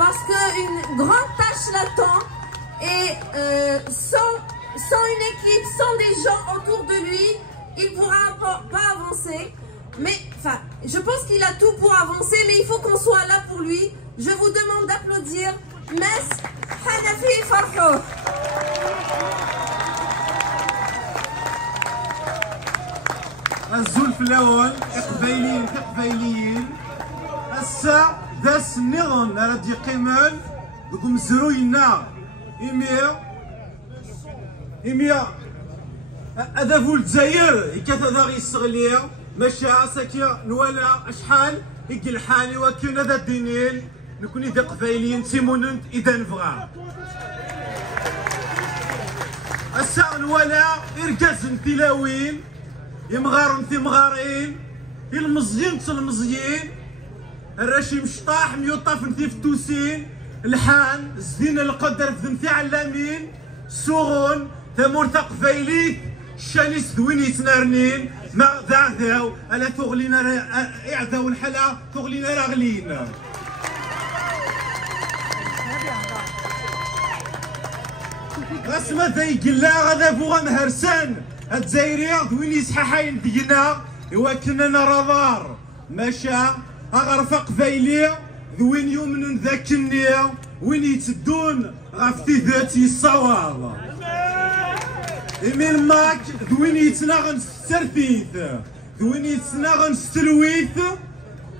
parce qu'une grande tâche l'attend et sans une équipe, sans des gens autour de lui, il ne pourra pas avancer. Mais enfin, je pense qu'il a tout pour avancer, mais il faut qu'on soit là pour lui. Je vous demande d'applaudir Mess Hanafi Farhou. الزلف الاول قبايليين الساعة داس النظام راه قيمان دوك مزروينا إميا هذا فول الجزائر كذا غيستغليا ماشي ساكيا نوالا شحال يقل حالي وكن هذا الدينين نكون إذا قبايليين تيموننت إذا نبغى الساعة نوالا إركاز تلاوين يمغارن مغارين المزيين المزيين الراشي مشطاح ميوطاف في التوسين الحان زين القدر في ذنتي علامين سوغون ثمور تقفايليك الشانيس ذوين يتنارنين ما ذاو الا تغلينا اعذاو الحلا تغلينا راغلين غاسما ذا يقلا غادا بوغا مهرسان الجزائري ذوين يسححاين دينا يواكلنا رادار ماشا اغرف قبايلي ذوين يؤمنون ذاك النية وين يتدون غافتي ذاتي الصواب إمين ماك ذوين يتناغن السرثيث ذوين يتناغن السلويث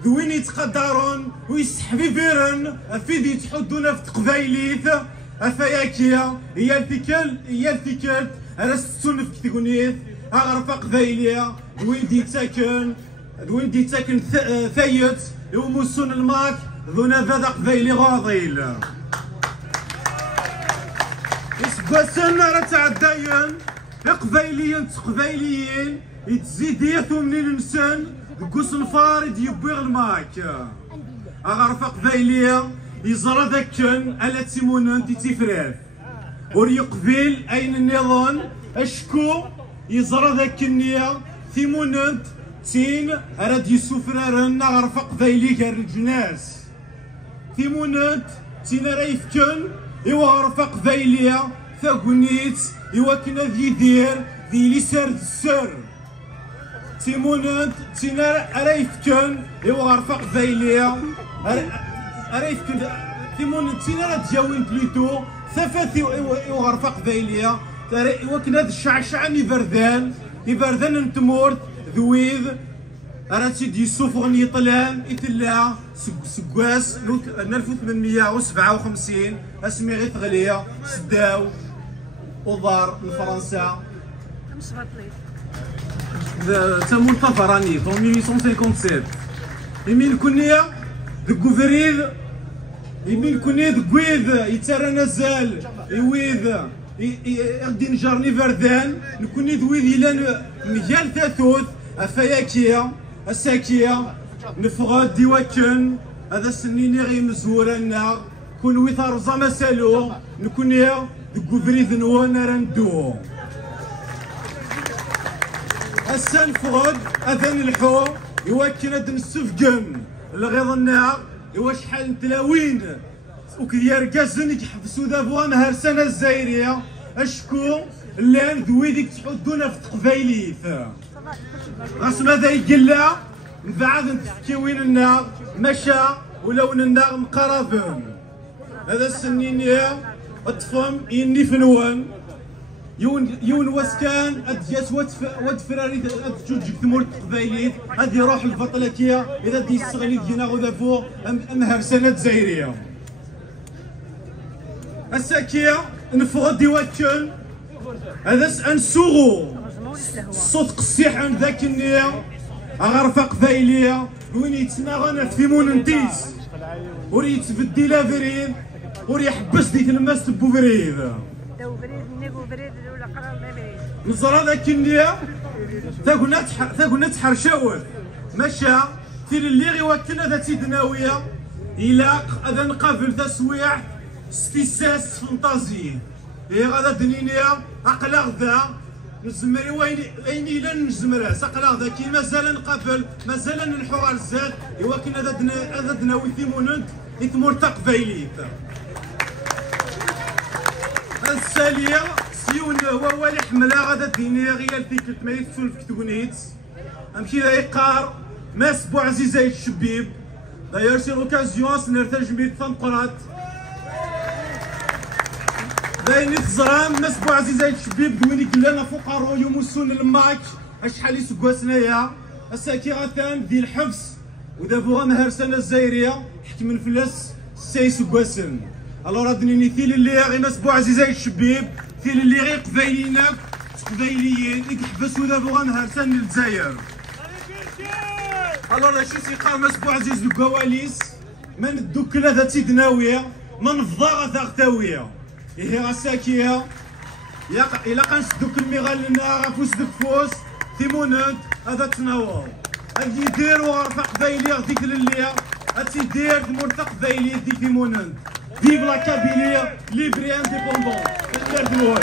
ذوين يتقدرون ويسحبي بيرن افيد يتحدون في قبايليث افياكيا هي الثكل رستون في كتغنيث اغرف قبايلية ذوين دي تاكن ثايت يوموسون الماك ذونا ذا قبايلي غاضيل يسقسن راه تعداين قبايليين يتزيديثو منين نسن قوس الفارد يبوغ الماك اغرف قبايلية يزرى ذاكن على تيمونن تيفراث وريقبل اين النظام اشكو يزرى ذاك النية تيموننت تين راد يسوفرارن غرف قبايلي كار الجناس تيموننت تين راه يفكن ايوا غرف قبايلية ثاكونيت ايوا كنا ذي لي سرد السر تيموننت تين راه يفكن ايوا غرف قبايلية راه يفكن تيموننت تين راه تجاوين بليتو ثفات ايوا غرف قبايلية ايوا كنا الشعشع يبردان نتمورت ذويذ راه تيدي يسوفغن يطلان يتلا سكواس 1857 اسمي غير تغليه سداو وضار من فرنسا تمول طفراني في 1857 يمين كونيا ذكوفريد يمين كونيا ذكويذ يترى نزال يويذ غادي نجرني فردان نكوني ذويذ إلى مجال ثاثوث افياكيا الساكية نفغاد ديواكن هذا السنين غي مزورنا كون ويثار زعما سالو نكوني دكوفريد نوانا راندو هسا نفغاد اذان الحو يواكن هاد نسفقن الغيظ النار يوا شحال نتلاوين وكديار كازن يحبسو دافوا مهرسانة الجزائرية اشكو لان ذويديك تحدونا في تقبايليث غاس ماذا يقلا من بعد نتفكيوين لنا مشى ولون النار مقربين هذا السنين الطفم يني فنوان يون واسكان ادجاس ودفراري ادجوج ثمور قبايليت غادي يروح الفطلكيه اذا دي الصغلي دينا غدا فوق مهرسانه الجزائريه الساكيه نفغد ديواتشن هذا انسوغو الصوت قصيح عند ذاك النية غرفة قبايلية وين يتناغن في موننتيس وري يتبدي لا فريد وري يحبس ديك الماس تبو فريد تو فريد نيكو فريد ولا قرار فريد نزرى ذاك النية ثاقنا تحرشاوث مشى في اللي غيوكلنا ذا تيدناوية إلا هذا نقابل تسويع ستيساس فانتازي هي غادا دنينيا أقلا غدا نزمري وين إلا نزمرها سقلا غدا كي مازال نقابل مازال نحو على الزاد إوا كنا هذا دناوي ثيموننت إثمور تقبيليت السالية سيون هو اللي حملها غادا دينيا غير فيك تميت سولف كتونيت أمشي ذا يقار ماس بوعزيزة الشبيب داير سي لوكازيون سنرتاج بيت ثنقرات داين تزرام ماس بوعزيزة الشبيب دويني كلنا فقراء يمسون الماك أشحال يسقواسنايا الساكي غاثان ذي الحبس ودابوها مهرسانة الزايرية حكم الفلس سي سقواسن الو رادني ثيل اللي غي ماس بوعزيزة الشبيب ثيل اللي غي قبايلينك قبايليين يحبسوا دابوها مهرسان الجزائر الو راه شي سيقار ماس بوعزيز الكواليس من الدكلة ذات سيدناوية من فضاغة ثاغتاوية إيه غاساكية إلا قنشدوك الميغال لنا غافوس دكفوس ثيمونند هذا تناور هادي يدير وغرفة قبايلية ديك الليا هاتي دير مرتق قبايلية ديك ثيمونند فيف لا كابيلية ليبري انديبوندون